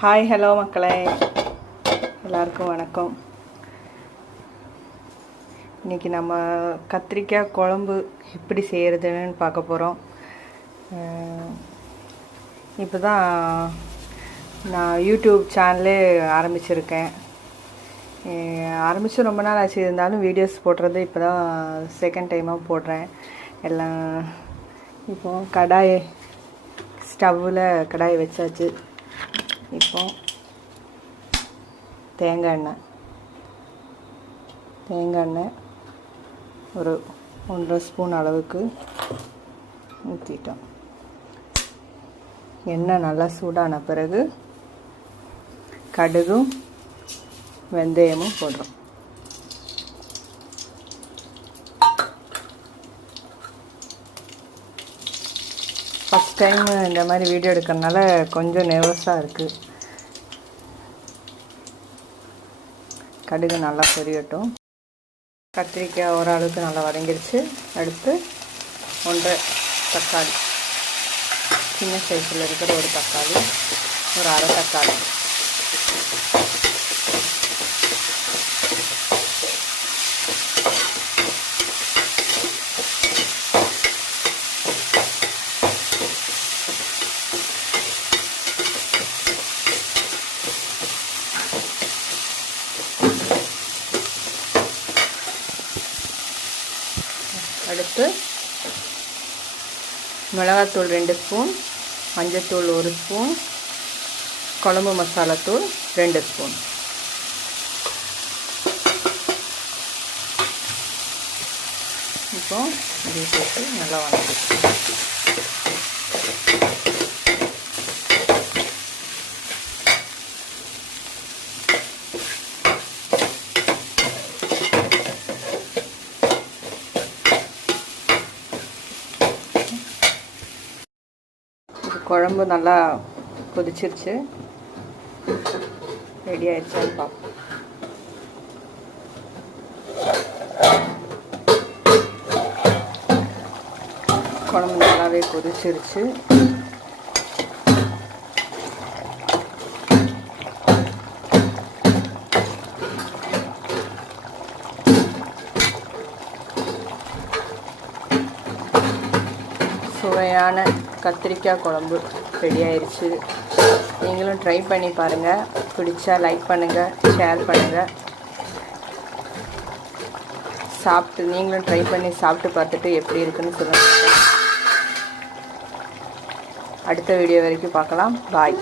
Hi hello மக்களே, எல்லாருக்கும் வணக்கம். இன்றைக்கி நம்ம கத்திரிக்காய் குழம்பு எப்படி செய்கிறதுன்னு பார்க்க போகிறோம். இப்போ தான் நான் யூடியூப் சேனலே ஆரம்பிச்சிருக்கேன். ஆரம்பித்து ரொம்ப நாள் ஆச்சு, இருந்தாலும் வீடியோஸ் போடுறது இப்போ தான் செகண்ட் டைமாக போடுறேன். எல்லாம் இப்போ ஸ்டவ்வில் கடாயை வச்சாச்சு. இப்போ தேங்காய் எண்ணெய் ஒரு 1.5 ஸ்பூன் அளவுக்கு ஊற்றிட்டோம். எண்ணெய் நல்லா சூடான பிறகு கடுகும் வெந்தயமும் போடுறோம். ஃபஸ்ட் டைம் இந்த மாதிரி வீடியோ எடுக்கிறதுனால கொஞ்சம் நர்வஸாக இருக்குது. கடுகு நல்லா பொரியட்டும். கத்திரிக்காய் ஓரளவுக்கு நல்லா வதங்கிடுச்சு. அடுத்து 1.5 தக்காளி, சின்ன சைஸில் இருக்கிற ஒரு தக்காளி, ஒரு அரை தக்காளி, அடுத்து மிளகாத்தூள் 2 ஸ்பூன், மஞ்சத்தூள் 1 ஸ்பூன், குழம்பு மசாலாத்தூள் 2 ஸ்பூன். இப்போ இது போட்டு நல்லா வதக்கிக்கலாம். குழம்பு நல்லா கொதிச்சிருச்சு, ரெடி ஆயிடுச்சான்னு பார்ப்போம். குழம்பு நல்லாவே கொதிச்சிருச்சு. சுவையான கத்திரிக்காய் குழம்பு ரெடி ஆயிடுச்சு. நீங்களும் ட்ரை பண்ணி பாருங்கள். பிடிச்சா லைக் பண்ணுங்கள், ஷேர் பண்ணுங்கள். நீங்களும் ட்ரை பண்ணி சாப்பிட்டு பார்த்துட்டு எப்படி இருக்குன்னு சொல்லுங்கள். அடுத்த வீடியோ வரைக்கும் பார்க்கலாம். பாய்.